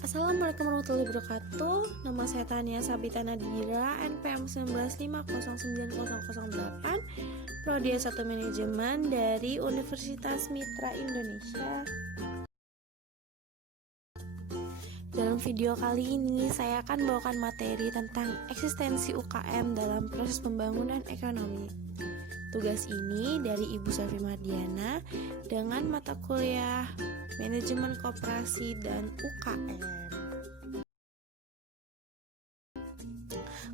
Assalamualaikum warahmatullahi wabarakatuh. Nama saya Tania Sabita Nadira, NPM 19509008, Prodi S1 Manajemen dari Universitas Mitra Indonesia. Dalam video kali ini, saya akan membawakan materi tentang eksistensi UKM dalam proses pembangunan ekonomi. Tugas ini dari Ibu Selvi Mardiana dengan mata kuliah Manajemen Koperasi dan UKM.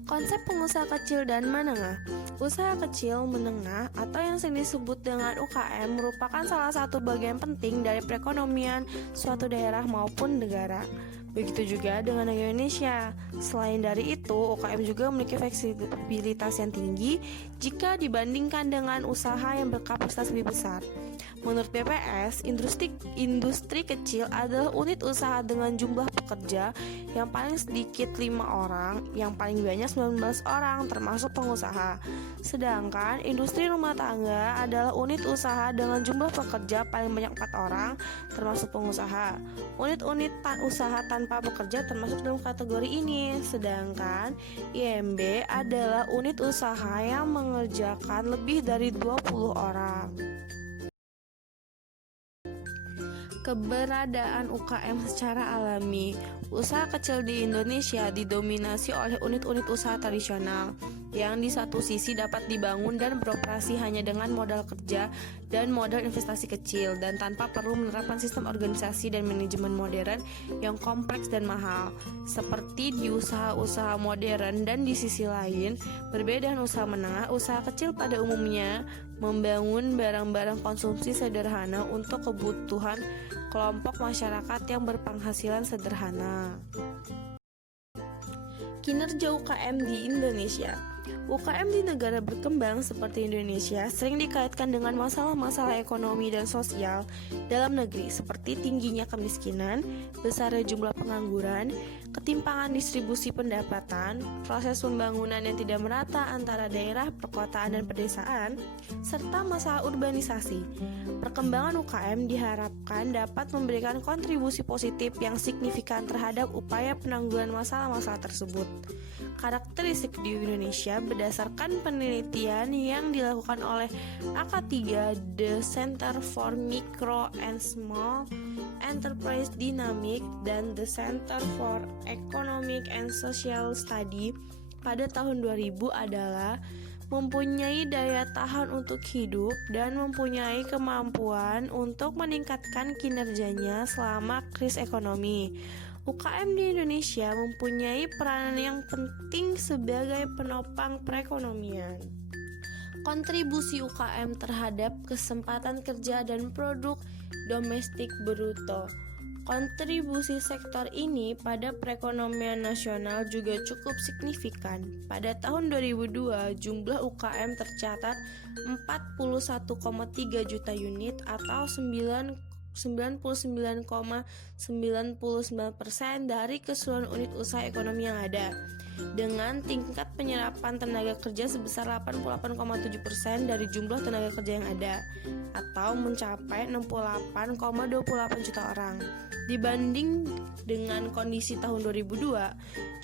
Konsep pengusaha kecil dan menengah. Usaha kecil menengah atau yang sering disebut dengan UKM merupakan salah satu bagian penting dari perekonomian suatu daerah maupun negara. Begitu juga dengan negara Indonesia. Selain dari itu, UKM juga memiliki fleksibilitas yang tinggi jika dibandingkan dengan usaha yang berkapasitas lebih besar. Menurut BPS, industri kecil adalah unit usaha dengan jumlah pekerja yang paling sedikit 5 orang, yang paling banyak 19 orang termasuk pengusaha. Sedangkan industri rumah tangga adalah unit usaha dengan jumlah pekerja paling banyak 4 orang termasuk pengusaha. Unit-unit usaha tanpa pekerja termasuk dalam kategori ini. Sedangkan IMB adalah unit usaha yang mengerjakan lebih dari 20 orang. Keberadaan UKM secara alami. Usaha kecil di Indonesia didominasi oleh unit-unit usaha tradisional yang di satu sisi dapat dibangun dan beroperasi hanya dengan modal kerja dan modal investasi kecil dan tanpa perlu menerapkan sistem organisasi dan manajemen modern yang kompleks dan mahal seperti di usaha-usaha modern. Dan di sisi lain, berbeda dengan usaha menengah, usaha kecil pada umumnya membangun barang-barang konsumsi sederhana untuk kebutuhan kelompok masyarakat yang berpenghasilan sederhana. Kinerja UKM di Indonesia. UKM di negara berkembang seperti Indonesia sering dikaitkan dengan masalah-masalah ekonomi dan sosial dalam negeri seperti tingginya kemiskinan, besarnya jumlah pengangguran, ketimpangan distribusi pendapatan, proses pembangunan yang tidak merata antara daerah, perkotaan, dan pedesaan, serta masalah urbanisasi. Perkembangan UKM diharapkan dapat memberikan kontribusi positif yang signifikan terhadap upaya penanggulangan masalah-masalah tersebut. Karakteristik di Indonesia berdasarkan penelitian yang dilakukan oleh AK3, The Center for Micro and Small Enterprise Dynamics, dan The Center for Economic and Social Study pada tahun 2000 adalah mempunyai daya tahan untuk hidup dan mempunyai kemampuan untuk meningkatkan kinerjanya selama krisis ekonomi. UKM di Indonesia mempunyai peranan yang penting sebagai penopang perekonomian. Kontribusi UKM terhadap kesempatan kerja dan produk domestik bruto. Kontribusi sektor ini pada perekonomian nasional juga cukup signifikan. Pada tahun 2002, jumlah UKM tercatat 41,3 juta unit atau 99,99% dari keseluruhan unit usaha ekonomi yang ada, dengan tingkat penyerapan tenaga kerja sebesar 88,7% dari jumlah tenaga kerja yang ada, atau mencapai 68,28 juta orang. Dibanding dengan kondisi tahun 2002,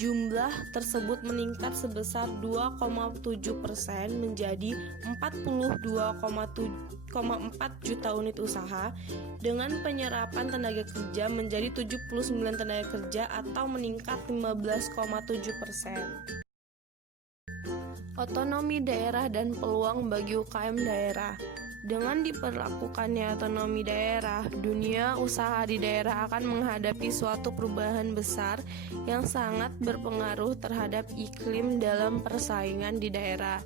jumlah tersebut meningkat sebesar 2,7% menjadi 42,4 juta unit usaha, dengan penyerapan tenaga kerja menjadi 79 tenaga kerja atau meningkat 15,7%. Otonomi daerah dan peluang bagi UKM daerah. Dengan diperlakukannya otonomi daerah, dunia usaha di daerah akan menghadapi suatu perubahan besar yang sangat berpengaruh terhadap iklim dalam persaingan di daerah.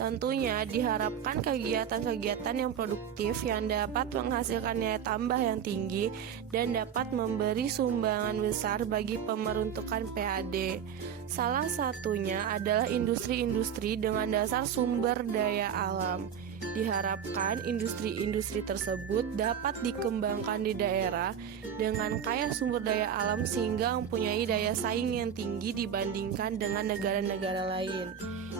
Tentunya diharapkan kegiatan-kegiatan yang produktif yang dapat menghasilkan nilai tambah yang tinggi dan dapat memberi sumbangan besar bagi pembentukan PAD. Salah satunya adalah industri-industri dengan dasar sumber daya alam. Diharapkan industri-industri tersebut dapat dikembangkan di daerah dengan kaya sumber daya alam sehingga mempunyai daya saing yang tinggi dibandingkan dengan negara-negara lain.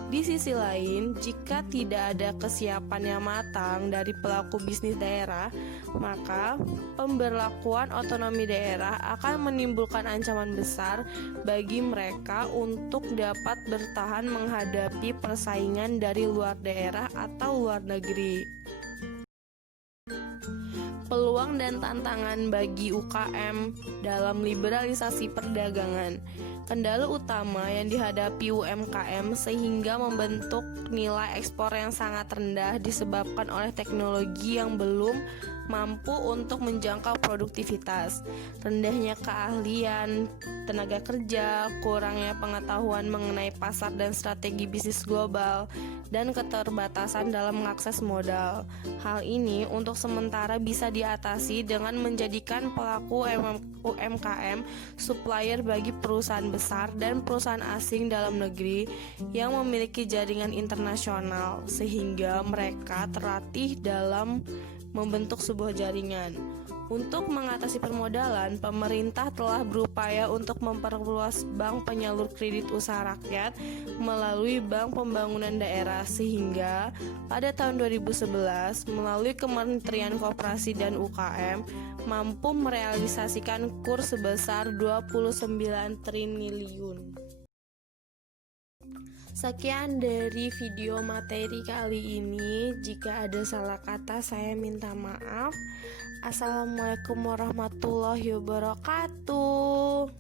Di sisi lain, jika tidak ada kesiapan yang matang dari pelaku bisnis daerah, maka pemberlakuan otonomi daerah akan menimbulkan ancaman besar bagi mereka untuk dapat bertahan menghadapi persaingan dari luar daerah atau luar negeri. Peluang dan tantangan bagi UKM dalam liberalisasi perdagangan. Kendala utama yang dihadapi UMKM sehingga membentuk nilai ekspor yang sangat rendah disebabkan oleh teknologi yang belum mampu untuk menjangkau produktivitas, rendahnya keahlian tenaga kerja, kurangnya pengetahuan mengenai pasar dan strategi bisnis global, dan keterbatasan dalam mengakses modal. Hal ini untuk sementara bisa diatasi dengan menjadikan pelaku UMKM supplier bagi perusahaan besar dan perusahaan asing dalam negeri yang memiliki jaringan internasional, sehingga mereka terlatih dalam membentuk sebuah jaringan. Untuk mengatasi permodalan, pemerintah telah berupaya untuk memperluas bank penyalur kredit usaha rakyat melalui Bank Pembangunan Daerah, sehingga pada tahun 2011 melalui Kementerian Koperasi dan UKM mampu merealisasikan kurs sebesar 29 triliun. Sekian dari video materi kali ini. Jika ada salah kata, saya minta maaf. Assalamualaikum warahmatullahi wabarakatuh.